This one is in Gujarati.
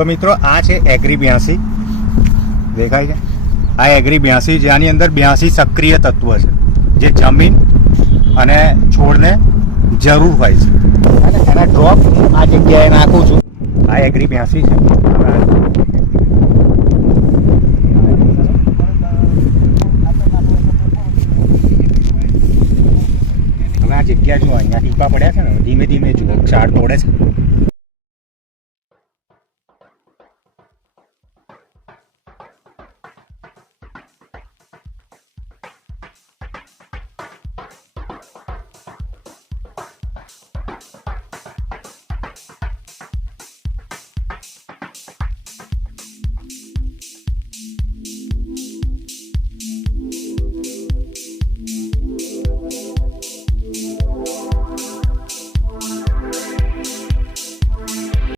તો મિત્રો આ છે એગ્રી 82, દેખાય છે? આ એગ્રી 82 જેની અંદર 82 સક્રિય તત્વ છે જે જમીન અને છોડને જરૂર હોય છે, અને એના ડ્રોપ આ જગ્યાએ નાખું છું. આ એગ્રી 82 છે. હવે આ જગ્યા જુઓ, અહીંયા ટીપા પડ્યા છે ને, ધીમે ધીમે જુઓ ક્ષાર તોડે છે.